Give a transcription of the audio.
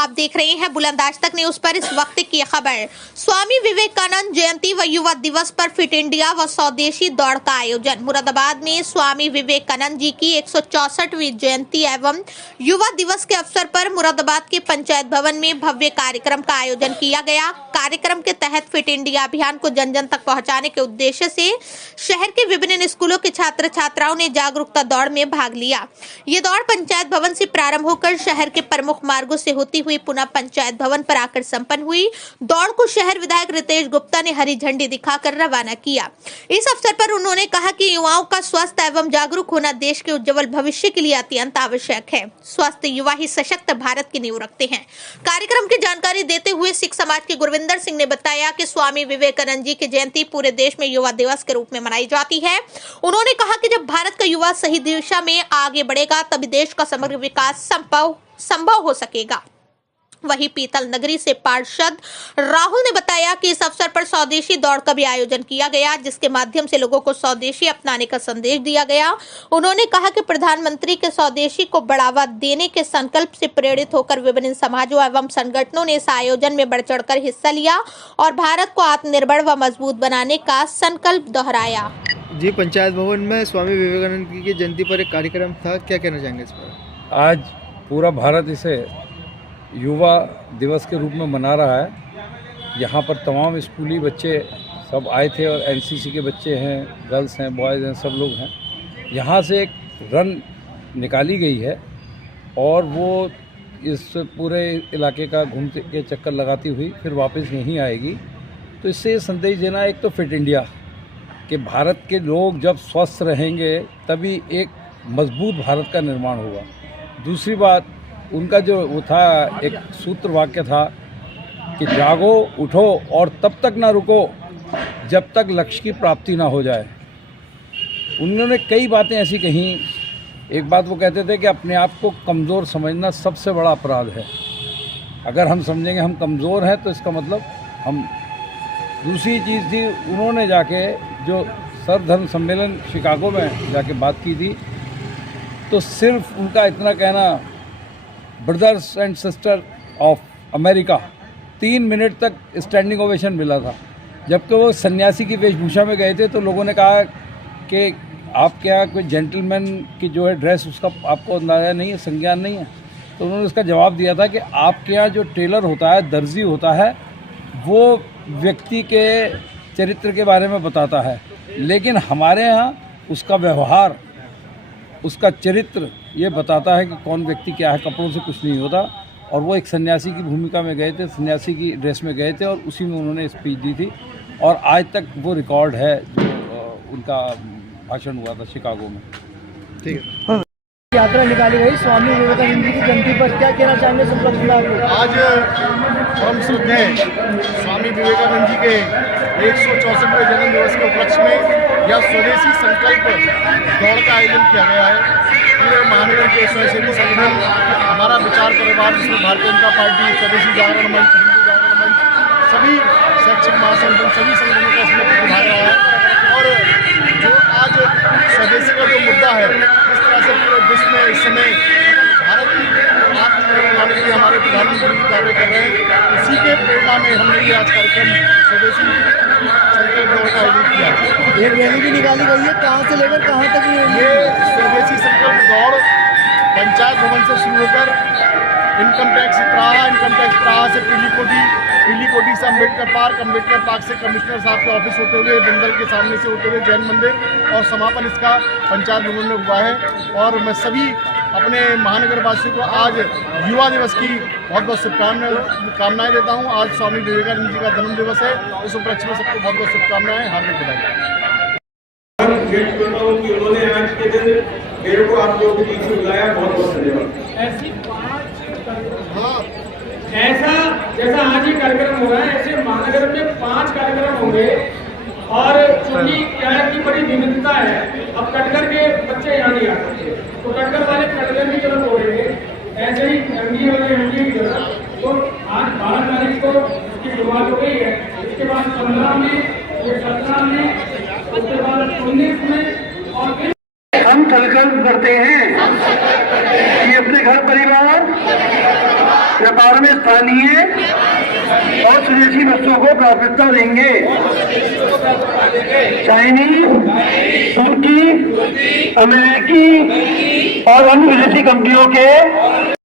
आप देख रहे हैं बुलंद आज तक न्यूज पर इस वक्त की खबर। स्वामी विवेकानंद जयंती व युवा दिवस पर फिट इंडिया व स्वदेशी दौड़ का आयोजन। मुरादाबाद में स्वामी विवेकानंद जी की 164वीं जयंती एवं युवा दिवस के अवसर पर मुरादाबाद के पंचायत भवन में भव्य कार्यक्रम का आयोजन किया गया। कार्यक्रम के तहत फिट इंडिया अभियान को जन जन तक पहुँचाने के उद्देश्य से शहर के विभिन्न स्कूलों के छात्र छात्राओं ने जागरूकता दौड़ में भाग लिया। ये दौड़ पंचायत भवन से प्रारंभ होकर शहर के प्रमुख मार्गों से होती हुई पुनः पंचायत भवन पर आकर संपन्न हुई। दौड़ को शहर विधायक रितेश गुप्ता ने हरी झंडी दिखाकर रवाना किया। इस अवसर पर उन्होंने कहा कि युवाओं का स्वस्थ एवं जागरूक होना देश के उज्जवल भविष्य के लिए अत्यंत आवश्यक है। स्वस्थ युवा ही सशक्त भारत की नींव रखते हैं। कार्यक्रम की जानकारी देते हुए सिख समाज के गुरविंदर सिंह ने बताया कि स्वामी विवेकानंद जी की जयंती पूरे देश में युवा दिवस के रूप में मनाई जाती है। उन्होंने कहा कि जब भारत का युवा सही दिशा में आगे बढ़ेगा तभी देश का समग्र विकास संभव हो सकेगा। वहीं पीतल नगरी से पार्षद राहुल ने बताया कि इस अवसर पर स्वदेशी दौड़ का भी आयोजन किया गया, जिसके माध्यम से लोगों को स्वदेशी अपनाने का संदेश दिया गया। उन्होंने कहा कि प्रधानमंत्री के स्वदेशी को बढ़ावा देने के संकल्प से प्रेरित होकर विभिन्न समाजों एवं संगठनों ने इस आयोजन में बढ़ चढ़कर हिस्सा लिया और भारत को आत्मनिर्भर व मजबूत बनाने का संकल्प दोहराया। जी, पंचायत भवन में स्वामी विवेकानंद की जयंती पर एक कार्यक्रम था, क्या कहना चाहेंगे इस पर? आज पूरा भारत इसे युवा दिवस के रूप में मना रहा है। यहाँ पर तमाम स्कूली बच्चे सब आए थे और एनसीसी के बच्चे हैं, गर्ल्स हैं, बॉयज़ हैं, सब लोग हैं। यहाँ से एक रन निकाली गई है और वो इस पूरे इलाके का घूमते के चक्कर लगाती हुई फिर वापस यहीं आएगी। तो इससे ये संदेश देना, एक तो फिट इंडिया कि भारत के लोग जब स्वस्थ रहेंगे तभी एक मजबूत भारत का निर्माण होगा। दूसरी बात, उनका जो वो था, एक सूत्र वाक्य था कि जागो, उठो और तब तक ना रुको जब तक लक्ष्य की प्राप्ति ना हो जाए। उन्होंने कई बातें ऐसी कहीं। एक बात वो कहते थे कि अपने आप को कमज़ोर समझना सबसे बड़ा अपराध है। अगर हम समझेंगे हम कमज़ोर हैं तो इसका मतलब हम। दूसरी चीज़ थी, उन्होंने जाके जो सर्वधर्म सम्मेलन शिकागो में जाके बात की थी, तो सिर्फ उनका इतना कहना, brothers and sister of America, 3 minute तक स्टैंडिंग ओवेशन मिला था। जबकि वो सन्यासी की वेशभूषा में गए थे तो लोगों ने कहा कि आपके यहाँ कोई जेंटलमैन की जो है ड्रेस, उसका आपको अंदाज़ा नहीं है, संज्ञान नहीं है। तो उन्होंने उसका जवाब दिया था कि आपके यहाँ जो टेलर होता है, दर्जी होता है, वो व्यक्ति के चरित्र के बारे में बताता है, लेकिन हमारे यहाँ उसका व्यवहार, उसका चरित्र ये बताता है कि कौन व्यक्ति क्या है। कपड़ों से कुछ नहीं होता। और वो एक सन्यासी की भूमिका में गए थे, सन्यासी की ड्रेस में गए थे और उसी में उन्होंने स्पीच दी थी और आज तक वो रिकॉर्ड है जो उनका भाषण हुआ था शिकागो में। ठीक है। यात्रा निकाली गई स्वामी विवेकानंद जी की जयंती पर, क्या कहना चाहेंगे सब लोग? आज परम श्रद्धेय स्वामी विवेकानंद जी के 164वें जन्म दिवस के उपलक्ष्य में यह स्वदेशी संकल्प दौड़ का आयोजन किया गया है। पूरे महानगर के स्वयंसेवी संगठन, हमारा विचार परिवार, जिसमें भारतीय जनता पार्टी, स्वदेशी जागरण मंच, हिंदू जागरण मंच, सभी शैक्षिक महासंगठन, सभी संगठनों का इसमें प्रतिभाग रहा है। और जो आज स्वदेशी का जो मुद्दा है, इस तरह से पूरे विश्व में इस समय भारत की आत्मनिर्भर बनाने के लिए हमारे प्रधानमंत्री कार्य कर रहे हैं। इसी के प्रेरणा में हमने ये आज कार्यक्रम स्वदेशी संकल्प दौड़ का आयोजित किया। एक रैली भी निकाली गई है, कहाँ से लेकर कहाँ तक? ये स्वदेशी संकल्प दौड़ पंचायत भवन से शुरू होकर इनकम टैक्स त्राहा से पीली कोठी से अम्बेडकर पार्क से कमिश्नर साहब के ऑफिस होते हुए, दंगल के सामने से होते हुए जैन मंदिर, और समापन इसका पंचायत भवन में हुआ है। और मैं सभी अपने महानगर वासियों को आज युवा दिवस की बहुत बहुत शुभकामनाएं देता हूं। आज स्वामी विवेकानंद जी का जन्म दिवस है, उस उपलक्ष्य में सबको बहुत बहुत शुभकामनाएं, हार्दिक बधाई। उन्होंने आज के दिन मेरे को आप लोगों के बीच में बुलाया, बहुत बहुत धन्यवाद। ऐसा जैसा आज ही कार्यक्रम हो रहा है, ऐसे महानगर में 5 कार्यक्रम होंगे। और चूंकि क्या है कि बड़ी विविधता है, अब कटघर के बच्चे यहाँ नहीं आ सकते, तो कटघर वाले कटघर की तरफ हो रहे हैं, ऐसे ही एमडी वाले एमडी की तरफ। तो आज 12 तारीख को इसकी शुरुआत हो गई है। इसके बाद 15 में, 17 में, उसके बाद 19 में, और फिर हम संकल्प करते हैं कि अपने घर परिवार व्यापार में स्थानीय और स्वदेशी वस्तुओं को प्राथमिकता देंगे। चाइनीज, तुर्की, अमेरिकी और अन्य विदेशी कंपनियों के